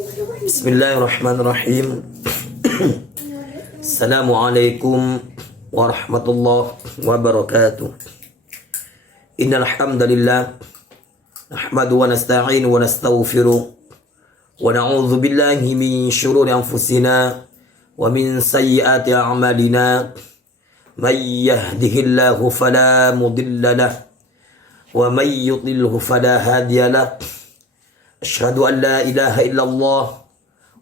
Bismillahirrahmanirrahim. Assalamualaikum warahmatullahi wabarakatuh. Innal hamdalillah nahmadu wa nasta'inu wa nastaghfiruh wa na'udzu billahi min shururi anfusina wa min sayyiati a'malina. May yahdihillahu fala mudilla lahu wa may yudlilhu fala hadiya lahu. Asyhadu an la ilaha illallah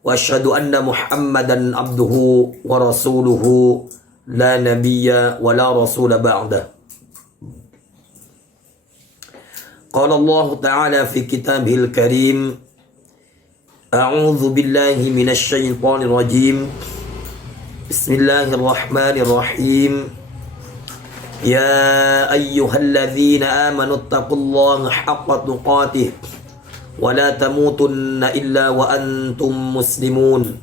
wa asyhadu anna Muhammadan abduhu wa rasuluhu la nabiyya wa la rasula ba'dah. Qala Allah Ta'ala fi kitabihil karim, a'udzu billahi minasy syaithanir rajim. Bismillahirrahmanirrahim. Ya ayyuhalladzina amanu taqullaha haqqa tuqatih wa la tamutunna illa wa antum muslimun.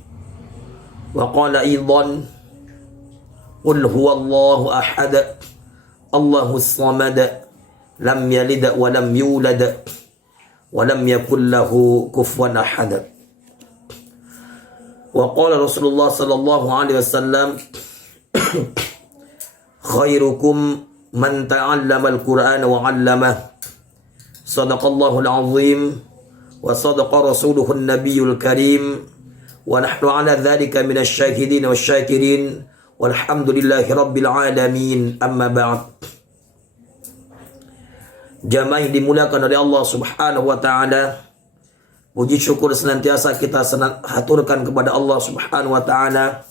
Wa qala aidan, qul huwallahu ahad, Allahus samad, lam yalid wa lam yulad wa lam yakul lahu kufuwan ahad. Wa qala Rasulullah sallallahu alaihi wasallam, khairukum man ta'allama al-Qur'ana wa 'allamahu. Sadaqallahul azim wa sadaqa rasuluhu an-nabiyyul karim wa nahnu 'ala dzalika minasy syahidin wasyakirin walhamdulillahi rabbil alamin. Amma ba'd. Jamaah yang dimuliakan oleh Allah Subhanahu wa taala, puji syukur senantiasa kita haturkan kepada Allah Subhanahu wa taala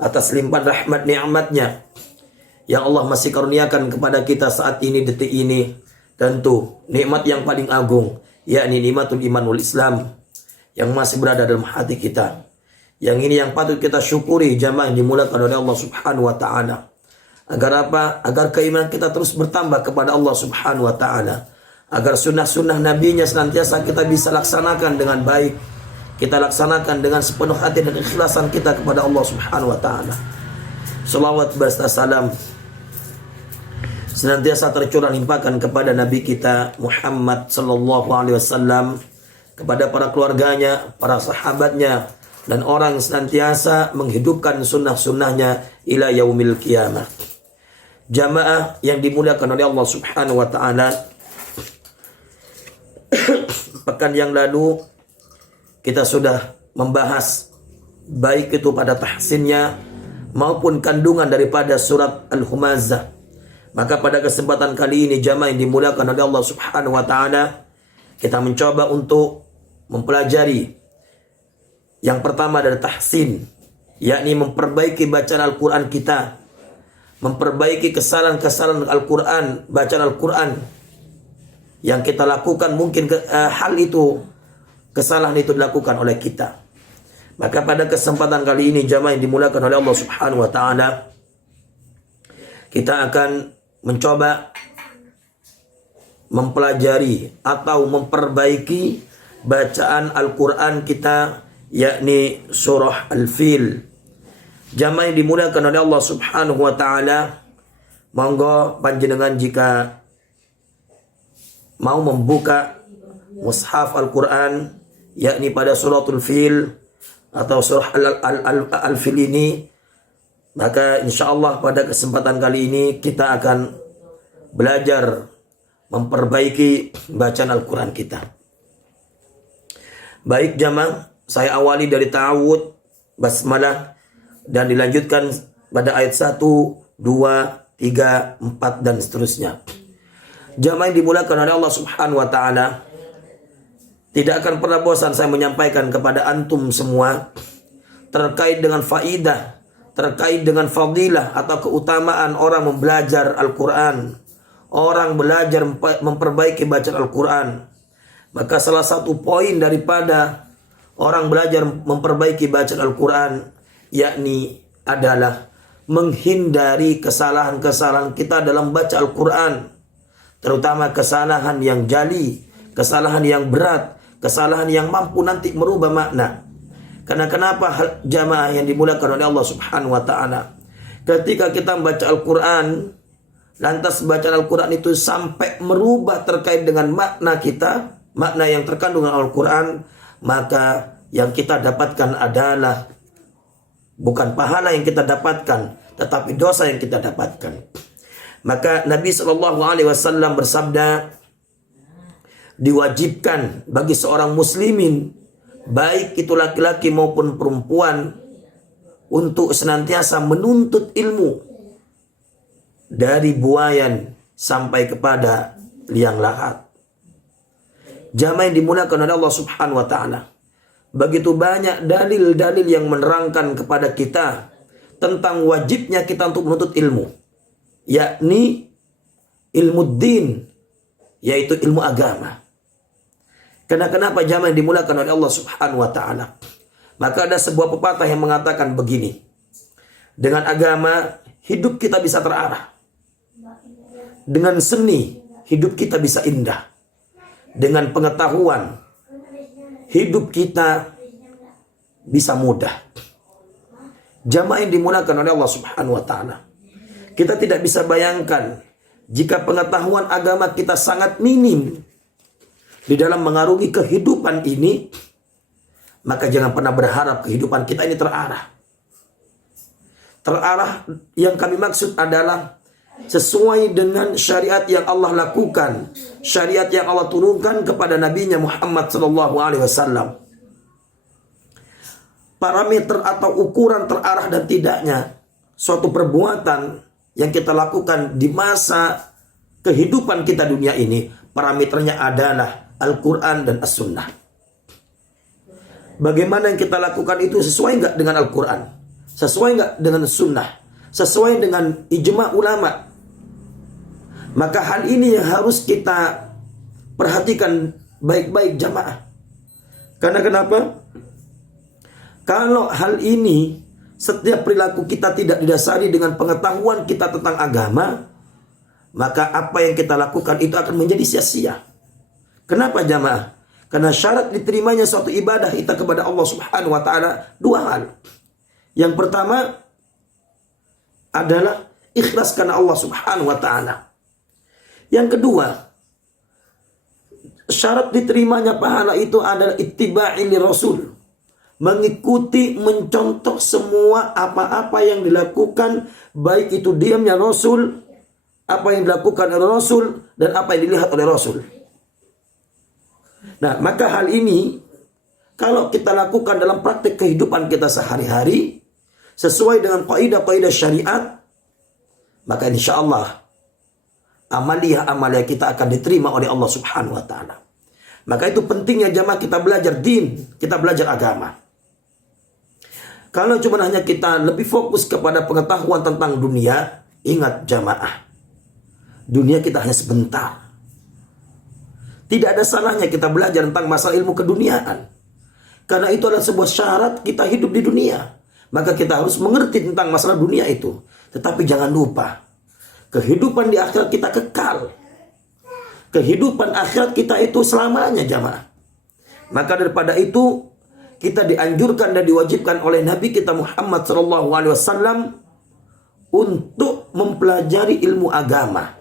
atas limpahan rahmat nikmatnya yang Allah masih karuniakan kepada kita saat ini, detik ini. Tentu nikmat yang paling agung, yakni nikmatul iman wal Islam yang masih berada dalam hati kita. Yang ini yang patut kita syukuri jamaah yang dimuliakan oleh Allah Subhanahu wa taala. Agar apa? Agar keimanan kita terus bertambah kepada Allah Subhanahu wa taala. Agar sunnah-sunnah nabinya senantiasa kita bisa laksanakan dengan baik. Kita laksanakan dengan sepenuh hati dan ikhlasan kita kepada Allah Subhanahu wa taala. Salawat beserta salam senantiasa tercurah limpahkan kepada Nabi kita Muhammad sallallahu alaihi wasallam, kepada para keluarganya, para sahabatnya, dan orang yang senantiasa menghidupkan sunnah-sunnahnya ila yaumil qiyamah. Jamaah yang dimuliakan oleh Allah Subhanahu wa taala, pekan yang lalu kita sudah membahas baik itu pada tahsinnya maupun kandungan daripada surat Al-Humazah. Maka pada kesempatan kali ini jamaah yang dimuliakan oleh Allah Subhanahu wa taala, kita mencoba untuk mempelajari yang pertama dari tahsin, yakni memperbaiki bacaan Al-Qur'an kita, memperbaiki kesalahan-kesalahan Al-Qur'an, bacaan Al-Qur'an yang kita lakukan. Mungkin hal itu, kesalahan itu dilakukan oleh kita. Maka pada kesempatan kali ini jamaah yang dimuliakan oleh Allah Subhanahu wa taala, kita akan mencoba mempelajari atau memperbaiki bacaan Al-Quran kita, yakni surah Al-Fil. Jamaah yang dimuliakan oleh Allah Subhanahu wa taala, monggo panjenengan jika mau membuka mushaf Al-Quran, yakni pada suratul Fil atau surah Al-Fil ini, maka insyaallah pada kesempatan kali ini kita akan belajar memperbaiki bacaan Al-Quran kita. Baik jamaah, saya awali dari ta'awud, basmalah, dan dilanjutkan pada ayat 1, 2, 3, 4 dan seterusnya. Jamaah yang dimuliakan oleh Allah Subhanahu wa taala, tidak akan pernah bosan saya menyampaikan kepada antum semua terkait dengan faidah, terkait dengan fadilah atau keutamaan orang membelajar Al-Quran, orang belajar memperbaiki bacaan Al-Quran. Maka salah satu poin daripada orang belajar memperbaiki bacaan Al-Quran, yakni adalah menghindari kesalahan-kesalahan kita dalam baca Al-Quran, terutama kesalahan yang jali, kesalahan yang berat, kesalahan yang mampu nanti merubah makna. Karena kenapa jamaah yang dimuliakan oleh Allah Subhanahu wa taala, ketika kita membaca Al-Quran, lantas bacaan Al-Quran itu sampai merubah terkait dengan makna kita, makna yang terkandung dalam Al-Quran, maka yang kita dapatkan adalah bukan pahala yang kita dapatkan, tetapi dosa yang kita dapatkan. Maka Nabi SAW bersabda, diwajibkan bagi seorang muslimin, baik itu laki-laki maupun perempuan, untuk senantiasa menuntut ilmu dari buayan sampai kepada liang lahat. Jamaah yang dimuliakan oleh Allah Subhanahu wa taala, begitu banyak dalil-dalil yang menerangkan kepada kita tentang wajibnya kita untuk menuntut ilmu, yakni ilmu din, yaitu ilmu agama. Kenapa jamaah yang dimuliakan oleh Allah Subhanahu wa taala? Maka ada sebuah pepatah yang mengatakan begini, dengan agama hidup kita bisa terarah, dengan seni hidup kita bisa indah, dengan pengetahuan hidup kita bisa mudah. Jamaah yang dimuliakan oleh Allah Subhanahu wa taala, kita tidak bisa bayangkan jika pengetahuan agama kita sangat minim di dalam mengarungi kehidupan ini, maka jangan pernah berharap kehidupan kita ini terarah. Terarah yang kami maksud adalah sesuai dengan syariat yang Allah lakukan, syariat yang Allah turunkan kepada Nabi-Nya Muhammad SAW. Parameter atau ukuran terarah dan tidaknya suatu perbuatan yang kita lakukan di masa kehidupan kita dunia ini, parameternya adalah Al-Quran dan As-Sunnah. Bagaimana yang kita lakukan itu sesuai nggak dengan Al-Quran? Sesuai nggak dengan Sunnah? Sesuai dengan ijma ulama? Maka hal ini yang harus kita perhatikan baik-baik jamaah. Karena kenapa? Kalau hal ini, setiap perilaku kita tidak didasari dengan pengetahuan kita tentang agama, maka apa yang kita lakukan itu akan menjadi sia-sia. Kenapa jamaah? Karena syarat diterimanya suatu ibadah kita kepada Allah Subhanahu wa taala dua hal. Yang pertama adalah ikhlas karena Allah Subhanahu wa taala. Yang kedua, syarat diterimanya pahala itu adalah ittiba'i li Rasul. Mengikuti, mencontoh semua apa-apa yang dilakukan, baik itu diamnya Rasul, apa yang dilakukan oleh Rasul, dan apa yang dilihat oleh Rasul. Nah, maka hal ini kalau kita lakukan dalam praktik kehidupan kita sehari-hari sesuai dengan kaidah-kaidah syariat, maka insya Allah amaliyah kita akan diterima oleh Allah Subhanahu wa taala. Maka itu pentingnya jamaah kita belajar din, kita belajar agama. Kalau cuma hanya kita lebih fokus kepada pengetahuan tentang dunia, ingat jamaah, dunia kita hanya sebentar. Tidak ada salahnya kita belajar tentang masalah ilmu keduniaan, karena itu adalah sebuah syarat kita hidup di dunia. Maka kita harus mengerti tentang masalah dunia itu. Tetapi jangan lupa, kehidupan di akhirat kita kekal. Kehidupan akhirat kita itu selamanya jamaah. Maka daripada itu, kita dianjurkan dan diwajibkan oleh Nabi kita Muhammad SAW untuk mempelajari ilmu agama.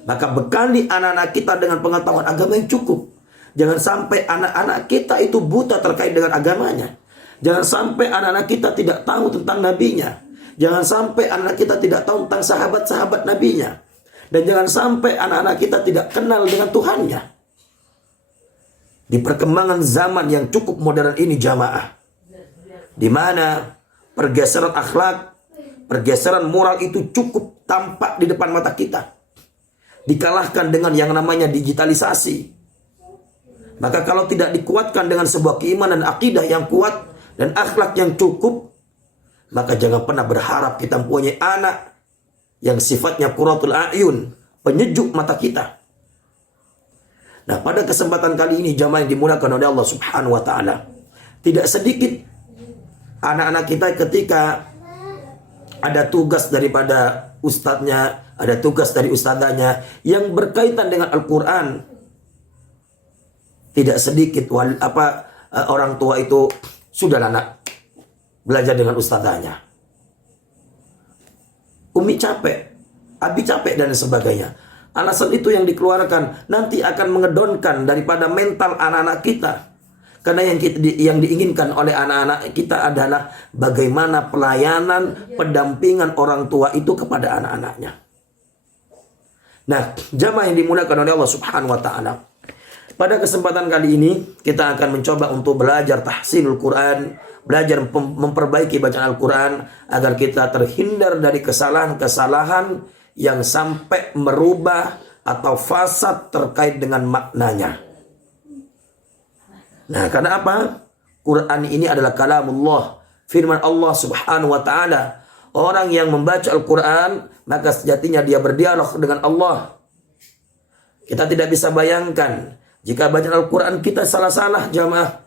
Maka bekali anak-anak kita dengan pengetahuan agama yang cukup. Jangan sampai anak-anak kita itu buta terkait dengan agamanya. Jangan sampai anak-anak kita tidak tahu tentang nabinya. Jangan sampai anak kita tidak tahu tentang sahabat-sahabat nabinya. Dan jangan sampai anak-anak kita tidak kenal dengan Tuhannya. Di perkembangan zaman yang cukup modern ini jamaah, di mana pergeseran akhlak, pergeseran moral itu cukup tampak di depan mata kita, dikalahkan dengan yang namanya digitalisasi. Maka kalau tidak dikuatkan dengan sebuah keimanan akidah yang kuat dan akhlak yang cukup, maka jangan pernah berharap kita mempunyai anak yang sifatnya qurratul a'yun, penyejuk mata kita. Nah, pada kesempatan kali ini jamaah yang dimuliakan oleh Allah Subhanahu wa taala, tidak sedikit anak-anak kita ketika ada tugas daripada ustadznya, ada tugas dari ustadzanya yang berkaitan dengan Al-Quran, tidak sedikit orang tua itu, sudahlah nak, belajar dengan ustadzanya. Umi capek, abi capek dan sebagainya. Alasan itu yang dikeluarkan nanti akan mengedonkan daripada mental anak-anak kita. Karena yang diinginkan oleh anak-anak kita adalah bagaimana pelayanan, pendampingan orang tua itu kepada anak-anaknya. Nah, jamaah yang dimuliakan oleh Allah Subhanahu wa taala. Pada kesempatan kali ini kita akan mencoba untuk belajar tahsinul Quran, belajar memperbaiki bacaan Al-Quran agar kita terhindar dari kesalahan-kesalahan yang sampai merubah atau fasad terkait dengan maknanya. Nah, karena apa? Quran ini adalah kalamullah, firman Allah Subhanahu wa taala. Orang yang membaca Al-Quran, maka sejatinya dia berdialog dengan Allah. Kita tidak bisa bayangkan jika bacaan Al-Quran kita salah-salah, jamaah.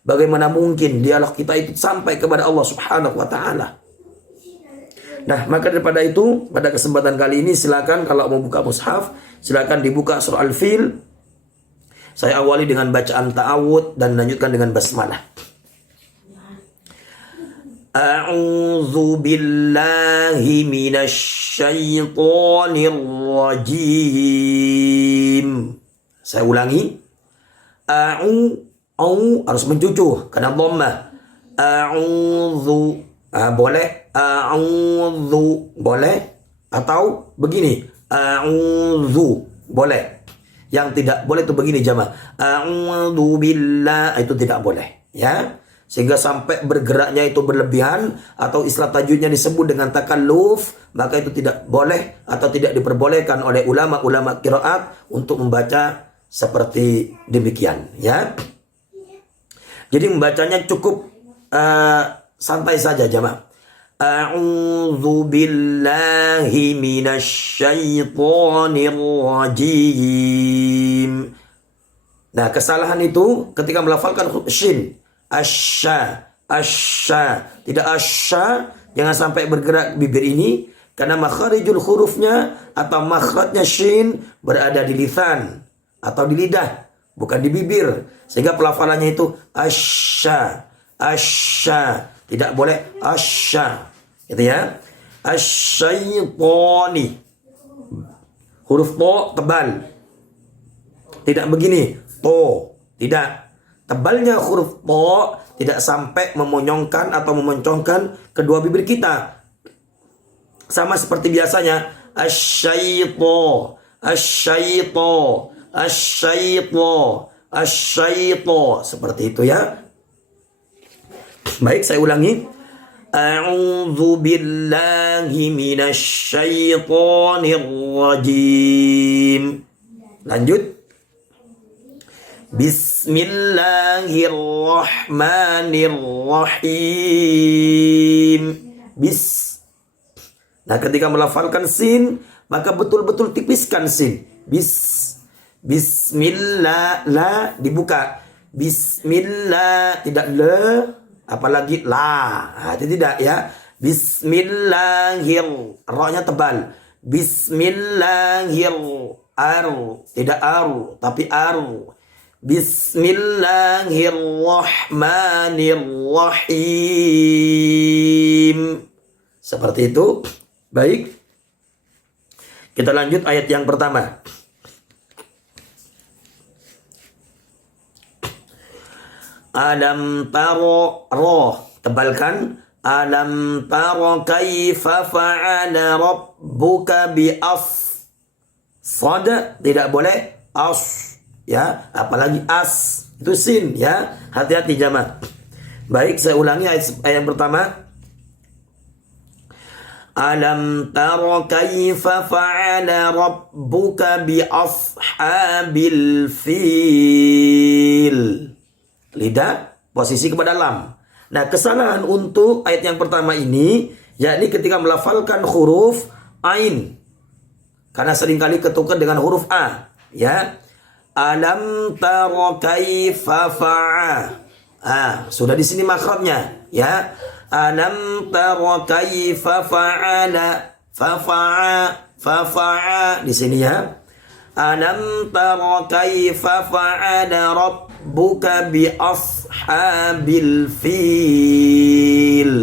Bagaimana mungkin dialog kita itu sampai kepada Allah Subhanahu wa taala? Nah, maka daripada itu, pada kesempatan kali ini silakan kalau mau buka mushaf, silakan dibuka surah Al-Fil. Saya awali dengan bacaan ta'awud dan lanjutkan dengan basmalah. A'udzu billahi minasy syaithanir rajim. Saya ulangi. Harus mencucu karena dhammah. A'udzu. Boleh a'udzu, boleh, atau begini a'udzu, boleh. Yang tidak boleh itu begini jamaah, a'udzu billah, itu tidak boleh ya, sehingga sampai bergeraknya itu berlebihan atau istilah tajwidnya disebut dengan takalluf, maka itu tidak boleh atau tidak diperbolehkan oleh ulama-ulama qiraat untuk membaca seperti demikian ya. Jadi membacanya cukup santai saja jamaah. A'udzu billahi minasy syaithanir rajim. Nah, kesalahan itu ketika melafalkan shin, asya, tidak asya, jangan sampai bergerak bibir ini karena makharijul hurufnya atau makhrajnya shin berada di lisan atau di lidah, bukan di bibir. Sehingga pelafalannya itu asya, tidak boleh asya, gitu ya. Asyaitoni, huruf to tebal, tidak begini to, tidak. Tebalnya huruf to tidak sampai memonyongkan atau memoncongkan kedua bibir kita, sama seperti biasanya asyaito, seperti itu ya. Baik, saya ulangi. A'udzu billahi minasy syaithanir rajim. Lanjut. Bismillahirrahmanirrahim. Nah, ketika melafalkan sin, maka betul-betul tipiskan sin. Bismillah, la dibuka. Bismillah, tidak le, apalagi la. Nah, itu tidak ya. Bismillahir, ra-nya tebal. Bismillahir, tidak aru, tapi aru. Bismillahirrahmanirrahim. Seperti itu. Baik. Kita lanjut ayat yang pertama. Alam taro, roh tebalkan. Alam taro kaifa fa'ala rabbuka bi sad, tidak boleh as ya, apalagi as itu sin ya, hati-hati jamaah. Baik, saya ulangi ayat yang pertama. Alam taro kaifa fa'ala rabbuka bi ashabil fil. Lidah posisi kepada lam. Nah, kesalahan untuk ayat yang pertama ini yakni ketika melafalkan huruf ain, karena seringkali ketukar dengan huruf a ya. Alam tara kaifa fa'a. Sudah di sini makhrajnya ya. Alam tara kaifa fa'ala fa'a di sini ya. Alam tara kaifa fa'ala rabbuka bi ashabil fil.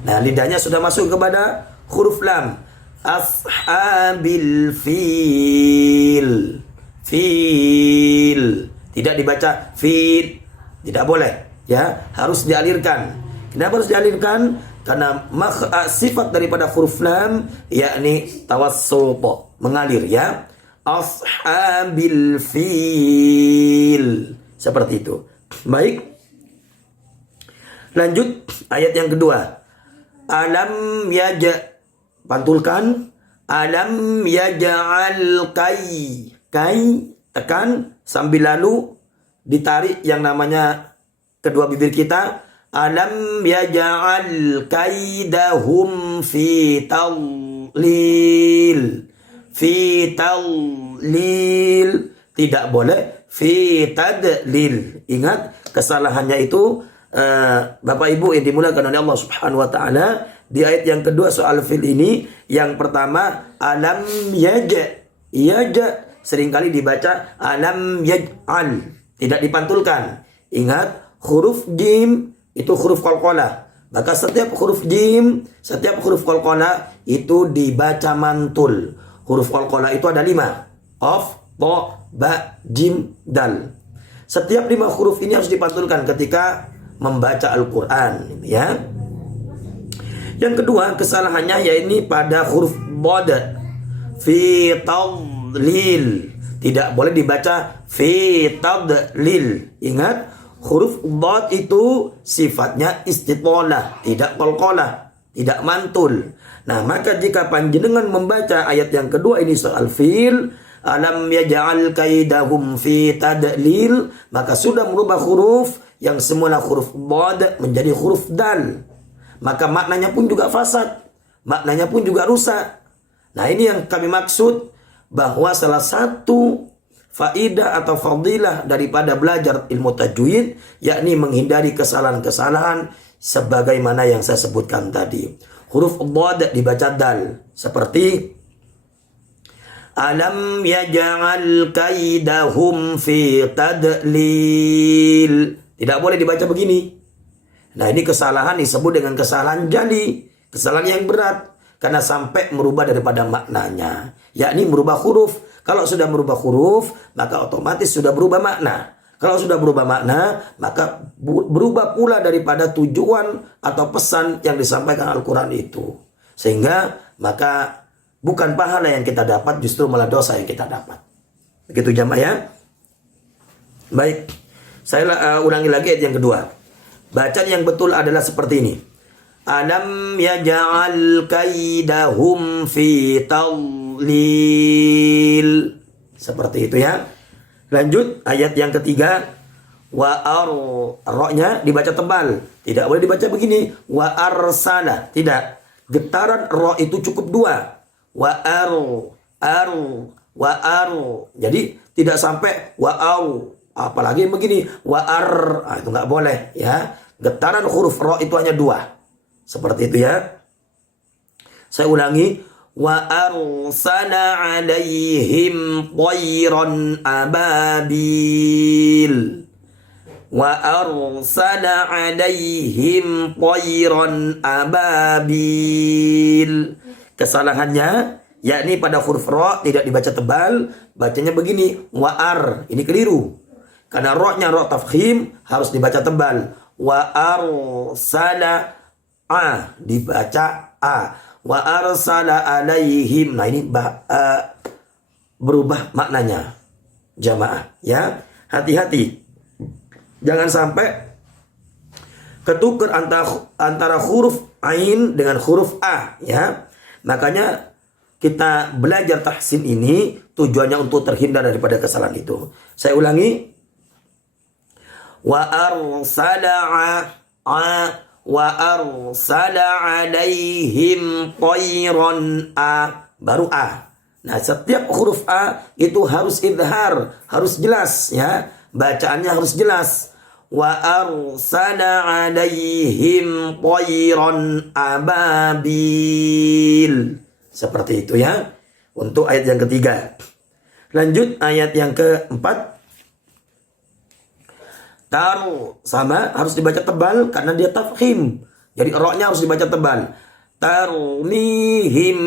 Nah, lidahnya sudah masuk kepada huruf lam. Ashabil fil. Fil. Tidak dibaca fil. Tidak boleh, ya, harus dialirkan. Kenapa harus dialirkan? Karena sifat daripada huruf lam yakni tawassul, mengalir, ya. Ashabil fil, seperti itu. Baik. Lanjut ayat yang kedua. Alam pantulkan. Alam yaj'al kai tekan sambil lalu ditarik yang namanya kedua bibir kita. Alam yaj'al kaidahum fi tadlil. Fi tadlil, tidak boleh fi tadlil. Ingat kesalahannya itu Bapak Ibu yang dimulakan oleh Allah Subhanahu wa taala di ayat yang kedua soal fil ini. Yang pertama alam yaja seringkali dibaca alam yaj'al, tidak dipantulkan. Ingat huruf jim itu huruf qalqalah. Maka setiap huruf jim, setiap huruf qalqalah itu dibaca mantul. Huruf qalqalah itu ada 5. Qaf, ta, ba, jim, dal. Setiap 5 huruf ini harus dipantulkan ketika membaca Al-Quran, ya. Yang kedua kesalahannya yaitu pada huruf bod. Fi tadlil, tidak boleh dibaca fi tadlil. Ingat huruf bod itu sifatnya istitolah, tidak qalqalah, tidak mantul. Nah, maka jika panjenengan membaca ayat yang kedua ini soal fil, alam yaj'al kaidahum fi tadlil, maka sudah merubah huruf yang semula huruf bod menjadi huruf dal. Maka maknanya pun juga fasad, maknanya pun juga rusak. Nah, ini yang kami maksud, bahwa salah satu faidah atau fadilah daripada belajar ilmu tajwid yakni menghindari kesalahan-kesalahan sebagaimana yang saya sebutkan tadi. Huruf bod dibaca dal, seperti alam yaj'al kaidahum fi tadlil. Tidak boleh dibaca begini. Nah, ini kesalahan disebut dengan kesalahan jali, kesalahan yang berat, karena sampai merubah daripada maknanya, yakni merubah huruf. Kalau sudah merubah huruf, maka otomatis sudah berubah makna. Kalau sudah berubah makna, maka berubah pula daripada tujuan atau pesan yang disampaikan Al-Quran itu. Sehingga maka bukan pahala yang kita dapat, justru malah dosa yang kita dapat. Begitu jamaah, ya. Baik, saya ulangi lagi ayat yang kedua. Bacaan yang betul adalah seperti ini. Alam yaj'al kaidahum fi tadlil. Seperti itu, ya. Lanjut ayat yang ketiga. Ro-nya dibaca tebal. Tidak boleh dibaca begini. Wa arsala. Tidak. Getaran ro itu cukup 2. Wa aru. Jadi tidak sampai wa au. Apalagi begini wa ar. Itu nggak boleh, ya. Getaran huruf ro itu hanya 2. Seperti itu, ya. Saya ulangi. Wa arsala alaihim tayran ababil. Wa arsala alaihim tayran ababil. Kesalahannya yakni pada huruf ro tidak dibaca tebal, bacanya begini, wa'ar. Ini keliru. Karena ro-nya ro tafkhim harus dibaca tebal. Wa arsala a dibaca a. Wa arsala alaihim. Nah, ini berubah maknanya. Jamaah, ya. Hati-hati. Jangan sampai ketukar antara huruf ain dengan huruf a, ya. Makanya kita belajar tahsin ini tujuannya untuk terhindar daripada kesalahan itu. Saya ulangi. Wa arsala alaihim tayran a, baru a. Nah, setiap huruf a itu harus idhar, harus jelas, ya. Bacaannya harus jelas. Wa arsala alaihim tayran ababil. Seperti itu, ya. Untuk ayat yang ketiga. Lanjut ayat yang keempat. Taru sama harus dibaca tebal karena dia tafkhim. Jadi ro-nya harus dibaca tebal. Tarmihim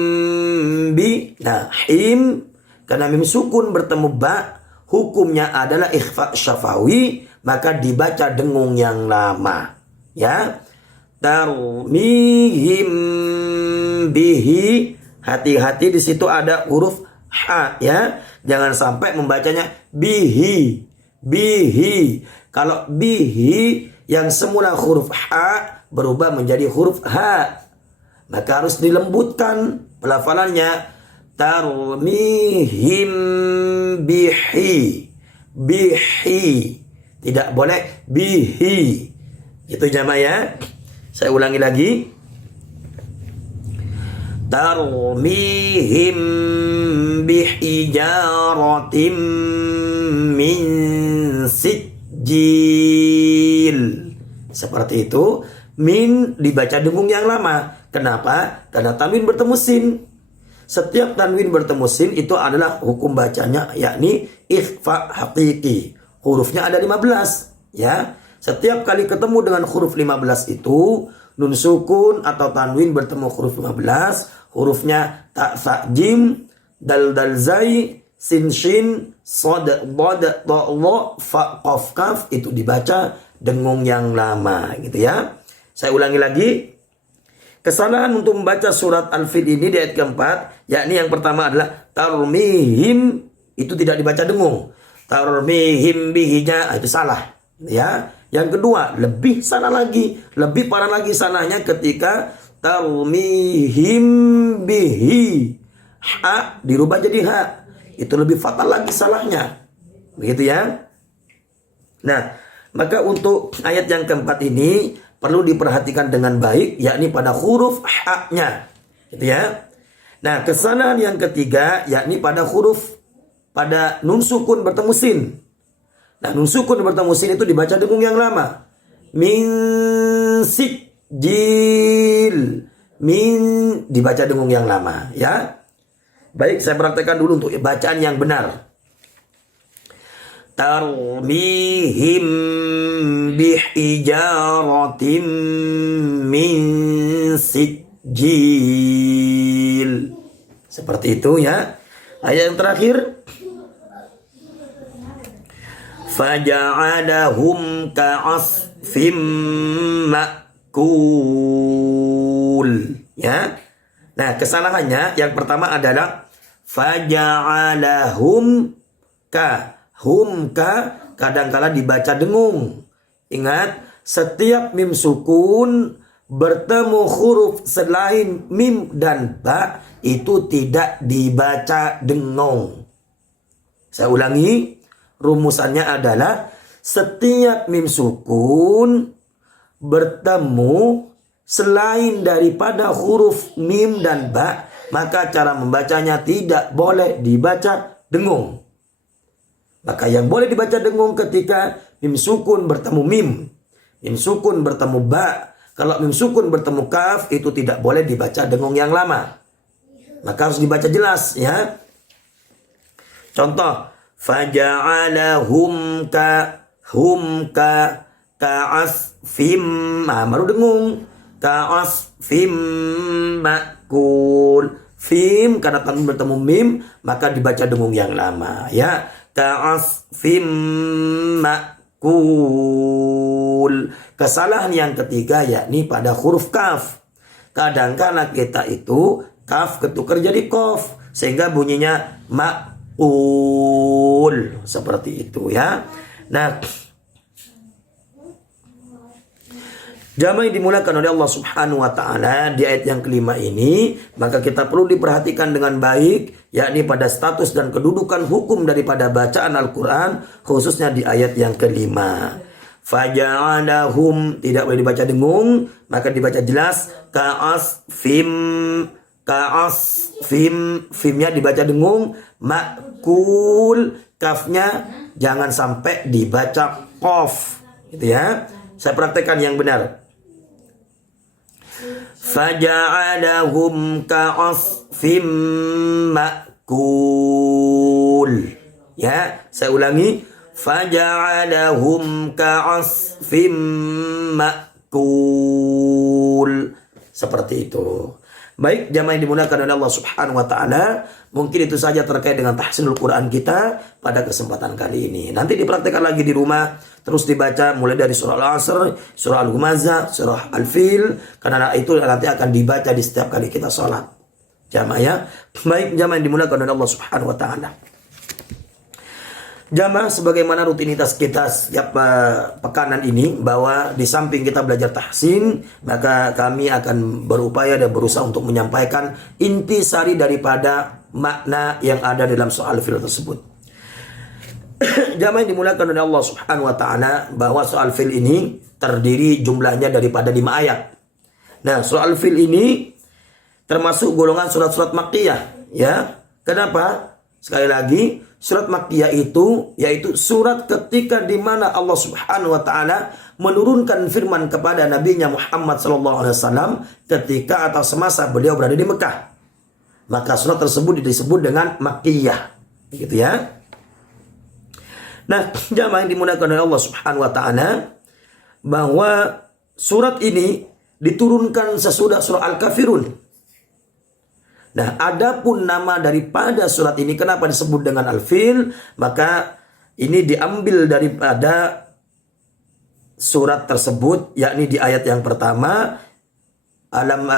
bi. Nah, him karena mim sukun bertemu ba, hukumnya adalah ikhfa syafawi, maka dibaca dengung yang lama. Ya. Tarmihim bihi, hati-hati di situ ada huruf ha ya. Jangan sampai membacanya bihi. Bihi. Kalau bihi yang semula huruf ha berubah menjadi huruf ha, maka harus dilembutkan pelafalannya. Tarmihim bihi. Bihi. Tidak boleh bihi. Itu jamaah ya. Saya ulangi lagi. Tarmihim bihijaratim min sijil. Seperti itu. Min dibaca dengung yang lama. Kenapa? Karena tanwin bertemu sin. Setiap tanwin bertemu sin itu adalah hukum bacanya, yakni ikhfa hakiki. Hurufnya ada 15 ya. Setiap kali ketemu dengan huruf 15 itu, nun sukun atau tanwin bertemu huruf 15, hurufnya ta, sa, jim, dal, dal, zai, sin, shin, sod, bod, to, wo, fa, qaf, kaf, itu dibaca dengung yang lama gitu ya. Saya ulangi lagi. Kesalahan untuk membaca surat Al-Fil ini di ayat keempat, yakni yang pertama adalah tarmihim, itu tidak dibaca dengung. Tarmihim bihinya, itu salah ya. Yang kedua, lebih salah lagi, lebih parah lagi salahnya ketika tarmihim bihi, ha dirubah jadi ha, itu lebih fatal lagi salahnya, begitu ya. Nah, maka untuk ayat yang keempat ini perlu diperhatikan dengan baik, yakni pada huruf ha-nya, gitu ya. Nah, kesalahan yang ketiga yakni pada huruf, pada nun sukun bertemu sin. Nah, nun sukun bertemu sin itu dibaca dengung yang lama. Min sijil. Min dibaca dengung yang lama, ya. Baik, saya praktekkan dulu untuk bacaan yang benar. Tarmihim bihijaratim min sijil. Seperti itu ya. Ayat yang terakhir. Faja'alahum ka'asfim ma'kul. Ya. Nah, kesalahannya yang pertama adalah faja'alahum ka. Hum ka kadangkala dibaca dengung. Ingat, setiap mim sukun bertemu huruf selain mim dan ba itu tidak dibaca dengung. Saya ulangi. Rumusannya adalah setiap mim sukun bertemu selain daripada huruf mim dan ba, maka cara membacanya tidak boleh dibaca dengung. Maka yang boleh dibaca dengung ketika mim sukun bertemu mim, mim sukun bertemu ba. Kalau mim sukun bertemu kaf itu tidak boleh dibaca dengung yang lama. Maka harus dibaca jelas ya. Contoh, faja'alahum ka, hum ka, ka'asfim, baru dengung. Ka'asfim ma'kul. Fim karena tanwin bertemu mim maka dibaca dengung yang lama ya. Ka'asfim ma'kul. Kesalahan yang ketiga yakni pada huruf kaf. Kadang-kala kita itu kaf ketukar jadi kof sehingga bunyinya ma'kul. Seperti itu ya. Nah, jamaah yang dimuliakan oleh Allah Subhanahu wa taala, di ayat yang kelima ini maka kita perlu diperhatikan dengan baik, yakni pada status dan kedudukan hukum daripada bacaan Al-Qur'an, khususnya di ayat yang kelima. Faja'alahum tidak boleh dibaca dengung, maka dibaca jelas. Ka'asfim, ka'asfim, fimnya dibaca dengung. Ma'kul, kafnya jangan sampai dibaca qaf, gitu ya. Saya praktekkan yang benar. Faja'alahum ka'asfim ma'kul. Ya, saya ulangi. Faja'alahum ka'asfim ma'kul. Seperti itu. Baik, jamaah yang dimuliakan oleh Allah Subhanahu wa taala, mungkin itu saja terkait dengan tahsinul Quran kita pada kesempatan kali ini. Nanti dipraktekkan lagi di rumah, terus dibaca mulai dari surah Al-Asr, surah Al-Humazah, surah Al-Fil, karena itu nanti akan dibaca di setiap kali kita sholat. Jamaah ya. Baik, jamaah yang dimuliakan oleh Allah Subhanahu wa taala. Jamaah, sebagaimana rutinitas kita setiap pekanan ini, bahwa di samping kita belajar tahsin, maka kami akan berupaya dan berusaha untuk menyampaikan intisari daripada makna yang ada dalam soal fil tersebut. Jamaah yang dimuliakan oleh Allah Subhanahu wa taala, bahwa soal fil ini terdiri jumlahnya daripada 5 ayat. Nah, soal fil ini termasuk golongan surat-surat makkiyah, ya. Kenapa? Sekali lagi, surat makkiyah itu yaitu surat ketika di mana Allah Subhanahu wa taala menurunkan firman kepada nabinya Muhammad sallallahu alaihi wasallam ketika atau semasa beliau berada di Mekah. Maka surat tersebut disebut dengan makkiyah. Gitu ya. Nah, jamaah yang dimuliakan oleh Allah Subhanahu wa taala, bahwa surat ini diturunkan sesudah surah Al-Kafirun. Nah, adapun nama daripada surat ini kenapa disebut dengan Al-Fil, maka ini diambil daripada surat tersebut, yakni di ayat yang pertama, Alam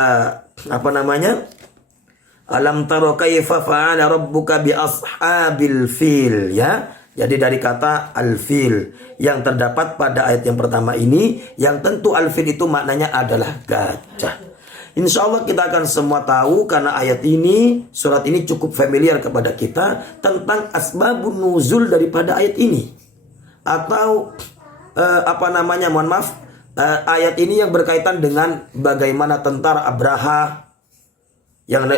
taro kaifa fa'ala rabbuka bi ashabil fil, ya. Jadi dari kata Al-Fil yang terdapat pada ayat yang pertama ini, yang tentu Al-Fil itu maknanya adalah gajah. Insya Allah kita akan semua tahu karena ayat ini, surat ini cukup familiar kepada kita tentang asbabun nuzul daripada ayat ini. Atau ayat ini yang berkaitan dengan bagaimana tentara Abraha, yang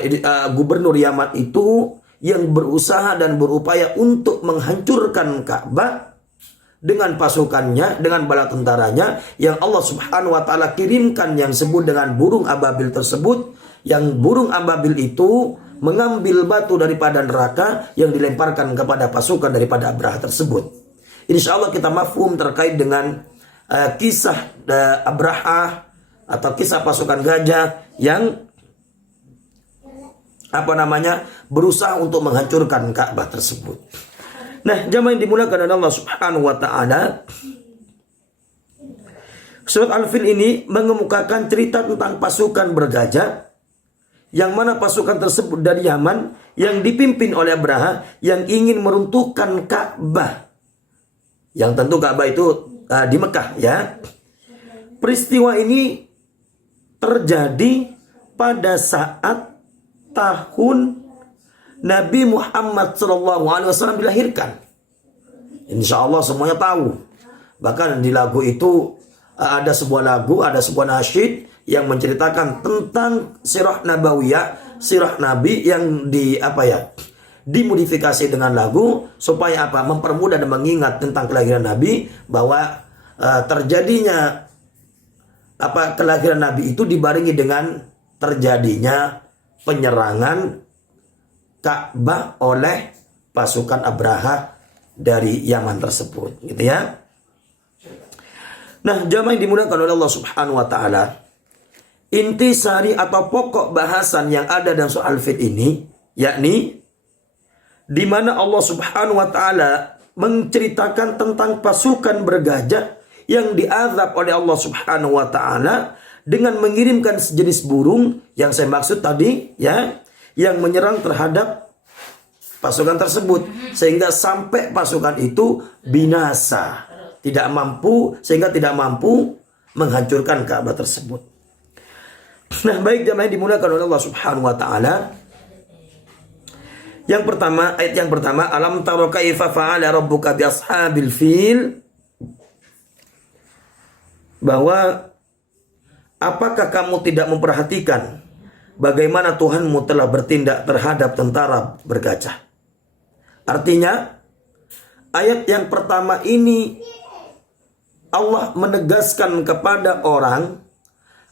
gubernur Yaman itu, yang berusaha dan berupaya untuk menghancurkan Ka'bah dengan pasukannya, dengan bala tentaranya yang Allah Subhanahu wa taala kirimkan, yang disebut dengan burung ababil tersebut, yang burung ababil itu mengambil batu daripada neraka yang dilemparkan kepada pasukan daripada Abraha tersebut. Insya Allah kita mafhum terkait dengan kisah Abraha atau kisah pasukan gajah yang berusaha untuk menghancurkan Ka'bah tersebut. Nah, jamaah yang dimuliakan oleh Allah Subhanahu wa taala, surat Al-Fil ini mengemukakan cerita tentang pasukan bergajah, yang mana pasukan tersebut dari Yaman yang dipimpin oleh Abraha yang ingin meruntuhkan Ka'bah. Yang tentu Ka'bah itu di Mekah, ya. Peristiwa ini terjadi pada saat tahun Nabi Muhammad SAW dilahirkan. Insya Allah semuanya tahu. Bahkan di lagu itu ada sebuah lagu, ada sebuah nasyid yang menceritakan tentang sirah nabawiyah, sirah Nabi yang dimodifikasi dengan lagu supaya mempermudah dan mengingat tentang kelahiran Nabi, bahwa terjadinya kelahiran Nabi itu dibarengi dengan terjadinya penyerangan Ka'bah oleh pasukan Abraha dari Yaman tersebut, gitu ya. Nah, jamaah yang dimuliakan oleh Allah Subhanahu wa taala, intisari atau pokok bahasan yang ada dalam soal Al-Fil ini, yakni di mana Allah Subhanahu wa taala menceritakan tentang pasukan bergajah yang diazab oleh Allah Subhanahu wa taala dengan mengirimkan sejenis burung yang saya maksud tadi, ya, yang menyerang terhadap pasukan tersebut sehingga sampai pasukan itu binasa, sehingga tidak mampu menghancurkan Ka'bah tersebut. Nah, baik jamaah yang dimuliakan oleh Allah Subhanahu wa taala, yang pertama, ayat yang pertama, alam taro kaifa fa'ala rabbuka bi ashabil fil, bahwa apakah kamu tidak memperhatikan bagaimana Tuhanmu telah bertindak terhadap tentara bergajah. Artinya, ayat yang pertama ini Allah menegaskan kepada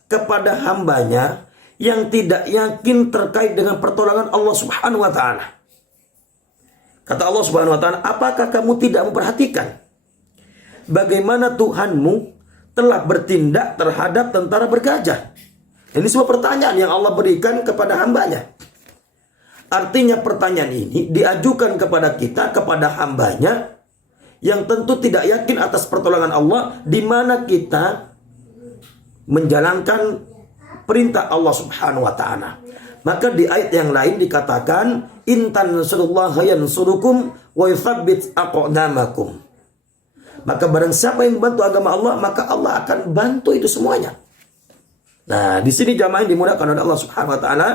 kepada hambanya yang tidak yakin terkait dengan pertolongan Allah Subhanahu wa taala. Kata Allah Subhanahu wa taala, apakah kamu tidak memperhatikan bagaimana Tuhanmu telah bertindak terhadap tentara bergajah? Ini semua pertanyaan yang Allah berikan kepada hambanya. Artinya pertanyaan ini diajukan kepada kita, kepada hambanya, yang tentu tidak yakin atas pertolongan Allah, di mana kita menjalankan perintah Allah Subhanahu wa Ta'ala. Maka di ayat yang lain dikatakan, intan tansurullaha yansurukum wa yutsabbit aqdamakum. Maka barang siapa yang membantu agama Allah, maka Allah akan bantu itu semuanya. Nah, di sini jamaah yang dimudahkan oleh Allah Subhanahu wa Ta'ala.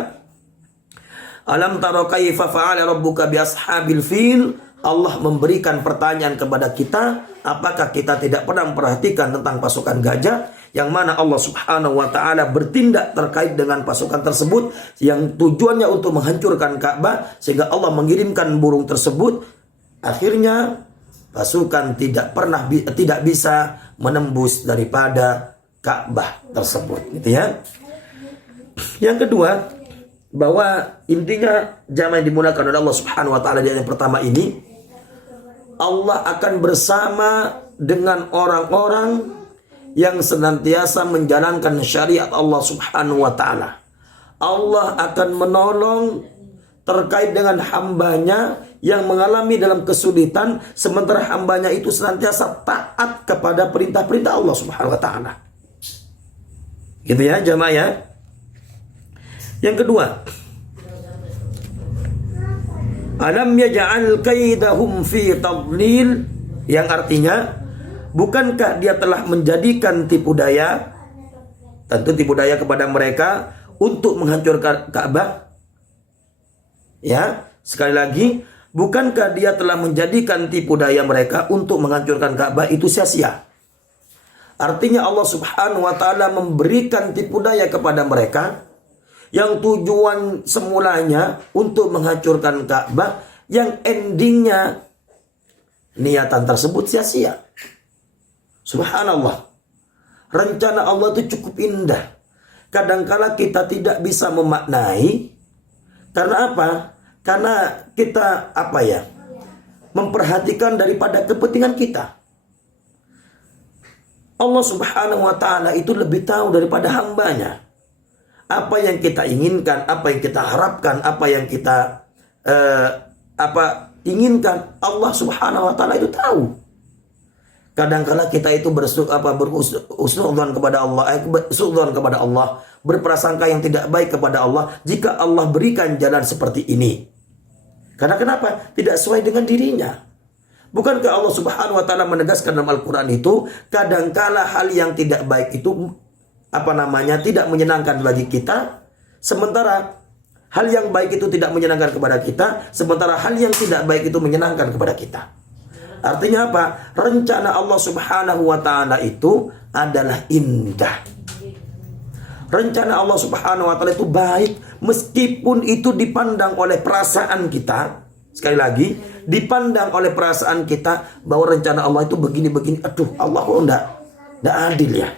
Alam tara kaifa fa'ala rabbuka bi ashabil fil? Allah memberikan pertanyaan kepada kita, apakah kita tidak pernah memperhatikan tentang pasukan gajah, yang mana Allah Subhanahu wa Ta'ala bertindak terkait dengan pasukan tersebut yang tujuannya untuk menghancurkan Ka'bah, sehingga Allah mengirimkan burung tersebut. Akhirnya pasukan tidak bisa menembus daripada Ka'bah tersebut, gitu ya. Yang kedua, bahwa intinya jamaah yang dimulakan oleh Allah Subhanahu wa Ta'ala, yang pertama ini, Allah akan bersama dengan orang-orang yang senantiasa menjalankan syariat Allah Subhanahu wa Ta'ala. Allah akan menolong terkait dengan hambanya yang mengalami dalam kesulitan, sementara hambanya itu senantiasa taat kepada perintah-perintah Allah Subhanahu wa Ta'ala. Gitu ya jamaah ya. Yang kedua, alam yaj'al kaidahum fi tadlil, yang artinya, bukankah dia telah menjadikan tipu daya, tentu tipu daya kepada mereka untuk menghancurkan Ka'bah? Ya, sekali lagi, bukankah dia telah menjadikan tipu daya mereka untuk menghancurkan Ka'bah itu sia-sia? Artinya Allah Subhanahu wa Ta'ala memberikan tipu daya kepada mereka yang tujuan semulanya untuk menghancurkan Ka'bah, yang endingnya niatan tersebut sia-sia. Subhanallah. Rencana Allah itu cukup indah. Kadangkala kita tidak bisa memaknai. Karena apa? Karena kita memperhatikan daripada kepentingan kita. Allah Subhanahu wa Ta'ala itu lebih tahu daripada hambanya. Apa yang kita inginkan, apa yang kita harapkan, apa yang kita inginkan, Allah Subhanahu wa Ta'ala itu tahu. Kadang-kala kita itu berusnudzon kepada Allah, berprasangka yang tidak baik kepada Allah jika Allah berikan jalan seperti ini. Karena kenapa? Tidak sesuai dengan dirinya. Bukankah Allah Subhanahu wa Ta'ala menegaskan dalam Al-Quran itu, kadangkala hal yang tidak baik itu tidak menyenangkan bagi kita, sementara hal yang baik itu tidak menyenangkan kepada kita, sementara hal yang tidak baik itu menyenangkan kepada kita. Artinya apa? Rencana Allah Subhanahu wa Ta'ala itu adalah indah. Rencana Allah Subhanahu wa Ta'ala itu baik, meskipun itu dipandang oleh perasaan kita. Sekali lagi, dipandang oleh perasaan kita bahwa rencana Allah itu begini-begini. Aduh, Allah kok enggak adil ya.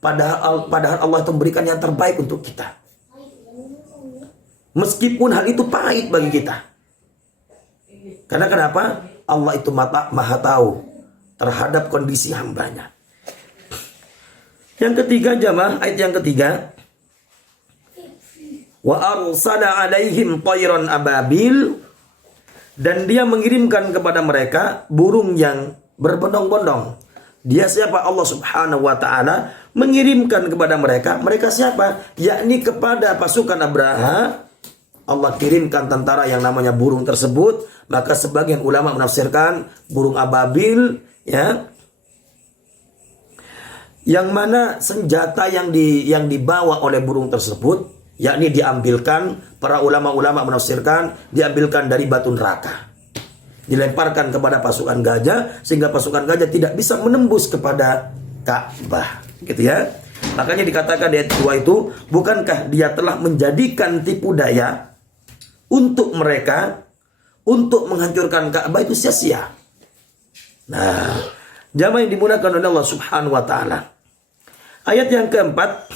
Padahal Allah itu memberikan yang terbaik untuk kita. Meskipun hal itu pahit bagi kita. Karena kenapa? Allah itu maha tahu terhadap kondisi hambanya. Yang ketiga jamaah, ayat yang ketiga. Wa arsala alaihim tayran ababil, dan dia mengirimkan kepada mereka burung yang berbondong-bondong. Dia siapa? Allah Subhanahu wa Ta'ala mengirimkan kepada mereka. Mereka siapa? Yakni kepada pasukan Abraha. Allah kirimkan tentara yang namanya burung tersebut. Maka sebagian ulama menafsirkan burung ababil, ya, yang mana senjata yang dibawa oleh burung tersebut, yakni diambilkan, para ulama-ulama menafsirkan, diambilkan dari batu neraka, dilemparkan kepada pasukan gajah, sehingga pasukan gajah tidak bisa menembus kepada Ka'bah, gitu ya. Makanya dikatakan di ayat 2 itu, bukankah dia telah menjadikan tipu daya untuk mereka untuk menghancurkan Ka'bah itu sia-sia. Nah, jamaah yang dimudahkan oleh Allah Subhanahu wa Ta'ala. Ayat yang keempat,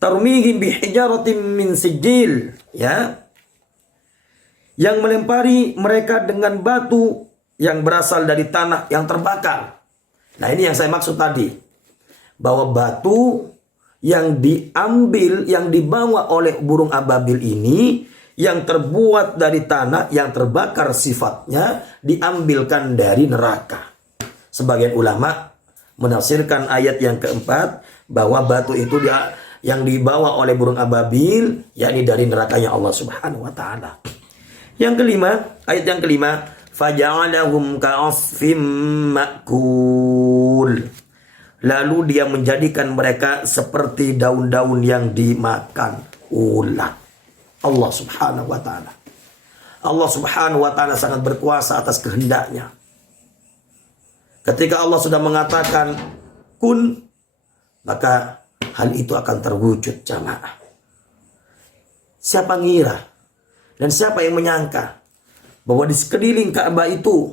tarmihim bihijaratin min sijil, ya, yang melempari mereka dengan batu yang berasal dari tanah yang terbakar. Nah, ini yang saya maksud tadi, bahwa batu yang diambil, yang dibawa oleh burung ababil ini, yang terbuat dari tanah, yang terbakar sifatnya, diambilkan dari neraka. Sebagian ulama menafsirkan ayat yang keempat bahwa batu itu yang dibawa oleh burung ababil, yakni dari nerakanya Allah Subhanahu wa taala. Yang kelima, ayat yang kelima, faja'alahum ka'asfim ma'kul. Lalu dia menjadikan mereka seperti daun-daun yang dimakan ulat. Allah Subhanahu wa taala. Allah Subhanahu wa taala sangat berkuasa atas kehendaknya. Ketika Allah sudah mengatakan kun, maka hal itu akan terwujud, jamaah. Siapa ngira dan siapa yang menyangka bahwa di sekeliling Ka'bah itu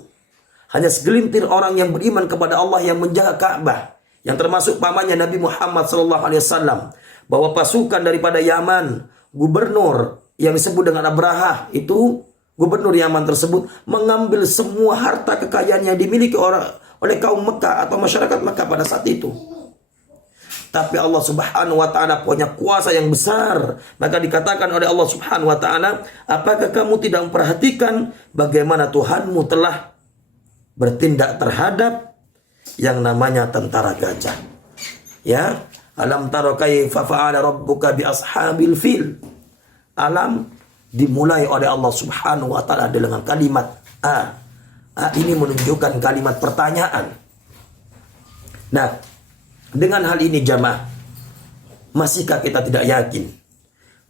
hanya segelintir orang yang beriman kepada Allah yang menjaga Ka'bah, yang termasuk pamannya Nabi Muhammad SAW, bahwa pasukan daripada Yaman, gubernur yang disebut dengan Abraha, itu gubernur Yaman tersebut mengambil semua harta kekayaan yang dimiliki oleh kaum Mekah atau masyarakat Mekah pada saat itu. Tapi Allah Subhanahu wa taala punya kuasa yang besar. Maka dikatakan oleh Allah Subhanahu wa taala, apakah kamu tidak memperhatikan bagaimana Tuhanmu telah bertindak terhadap yang namanya tentara gajah? Ya, alam tara kaifa fa'ala rabbuka bi ashabil fil. Alam dimulai oleh Allah Subhanahu wa taala dengan kalimat a. Ini menunjukkan kalimat pertanyaan. Nah, dengan hal ini jamaah, masihkah kita tidak yakin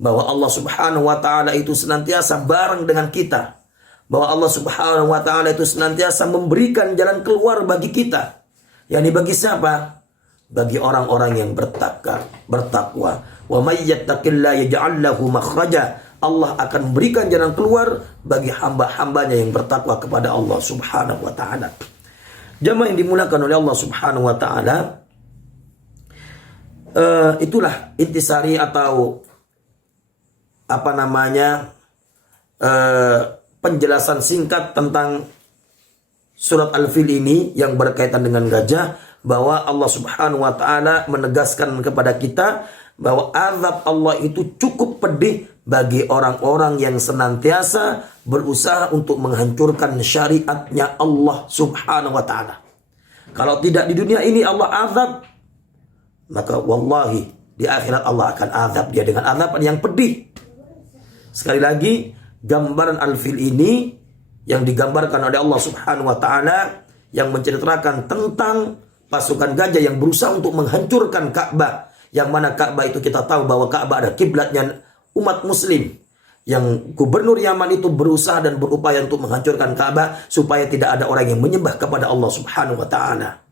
bahwa Allah Subhanahu wa taala itu senantiasa bareng dengan kita? Bahwa Allah Subhanahu wa taala itu senantiasa memberikan jalan keluar bagi kita. Yani bagi siapa? Bagi orang-orang yang bertakwa. Wa may yattaqillaha yaj'al lahu makhraja. Allah akan memberikan jalan keluar bagi hamba-hambanya yang bertakwa kepada Allah Subhanahu wa taala. Jamaah yang dimulakan oleh Allah Subhanahu wa taala, itulah intisari atau penjelasan singkat tentang surat Al-Fil ini yang berkaitan dengan gajah, bahwa Allah Subhanahu wa taala menegaskan kepada kita bahwa azab Allah itu cukup pedih bagi orang-orang yang senantiasa berusaha untuk menghancurkan syariatnya Allah Subhanahu wa taala. Kalau tidak di dunia ini Allah azab, maka wallahi di akhirat Allah akan azab dia dengan azaban yang pedih. Sekali lagi, gambaran Al-Fil ini yang digambarkan oleh Allah Subhanahu wa taala yang menceritakan tentang pasukan gajah yang berusaha untuk menghancurkan Ka'bah, yang mana Ka'bah itu kita tahu bahwa Ka'bah ada kiblatnya umat muslim, yang gubernur Yaman itu berusaha dan berupaya untuk menghancurkan Ka'bah supaya tidak ada orang yang menyembah kepada Allah Subhanahu wa taala.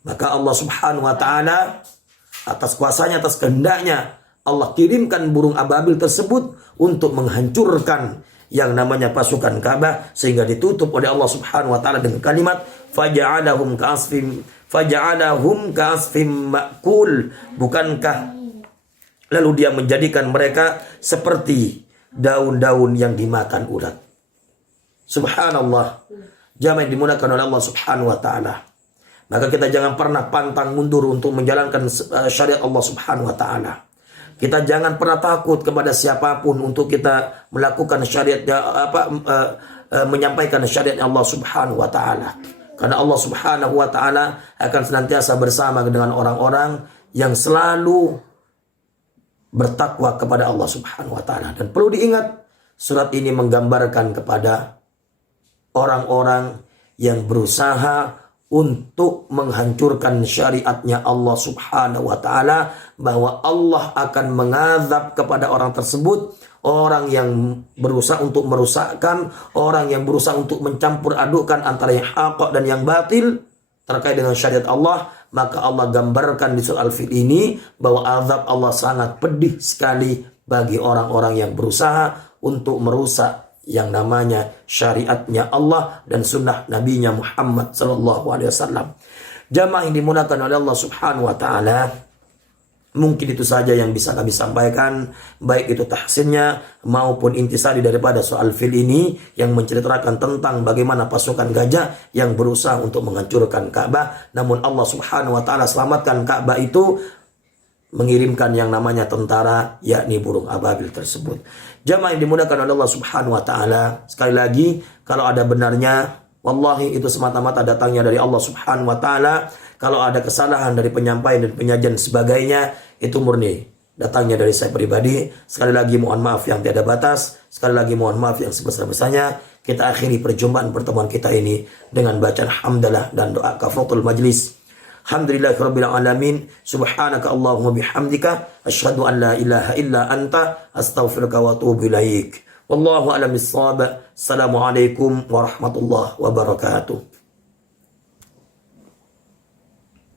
Maka Allah Subhanahu wa taala atas kuasanya, atas kehendaknya, Allah kirimkan burung ababil tersebut untuk menghancurkan yang namanya pasukan Ka'bah, sehingga ditutup oleh Allah Subhanahu wa taala dengan kalimat faja'alahum ka'asfim ma'kul. Bukankah lalu dia menjadikan mereka seperti daun-daun yang dimakan ulat. Subhanallah. Jamaah yang dimuliakan oleh Allah Subhanahu wa taala. Maka kita jangan pernah pantang mundur untuk menjalankan syariat Allah Subhanahu wa taala. Kita jangan pernah takut kepada siapapun untuk kita melakukan syariatnya, menyampaikan syariat Allah Subhanahu wa taala. Karena Allah Subhanahu wa taala akan senantiasa bersama dengan orang-orang yang selalu bertakwa kepada Allah Subhanahu wa taala. Dan perlu diingat, surat ini menggambarkan kepada orang-orang yang berusaha untuk menghancurkan syariatnya Allah Subhanahu wa taala, bahwa Allah akan mengazab kepada orang tersebut, orang yang berusaha untuk merusakkan, orang yang berusaha untuk mencampur adukkan antara yang haq dan yang batil terkait dengan syariat Allah. Maka Allah gambarkan di surah Al-Fil ini bahwa azab Allah sangat pedih sekali bagi orang-orang yang berusaha untuk merusak yang namanya syariatnya Allah dan sunnah Nabinya Muhammad SAW. Jamaah yang dimuliakan oleh Allah Subhanahu wa taala, mungkin itu saja yang bisa kami sampaikan, baik itu tahsinnya maupun intisari daripada soal fil ini yang menceritakan tentang bagaimana pasukan gajah yang berusaha untuk menghancurkan Ka'bah. Namun Allah Subhanahu wa taala selamatkan Ka'bah itu mengirimkan yang namanya tentara, yakni burung ababil tersebut. Jamaah yang dimudahkan oleh Allah Subhanahu wa taala, sekali lagi kalau ada benarnya, wallahi itu semata-mata datangnya dari Allah Subhanahu wa taala. Kalau ada kesalahan dari penyampaian dan penyajian sebagainya, itu murni datangnya dari saya pribadi. Sekali lagi mohon maaf yang tiada batas. Sekali lagi mohon maaf yang sebesar-besarnya. Kita akhiri pertemuan kita ini dengan bacaan hamdalah dan doa kafaratul majlis. Alhamdulillahirabbil alamin. Subhanaka Allahumma bihamdika asyhadu an la ilaha illa anta astaghfiruka wa atubu ilaik. Wallahu a'lam bissawab. Assalamualaikum warahmatullahi wabarakatuh.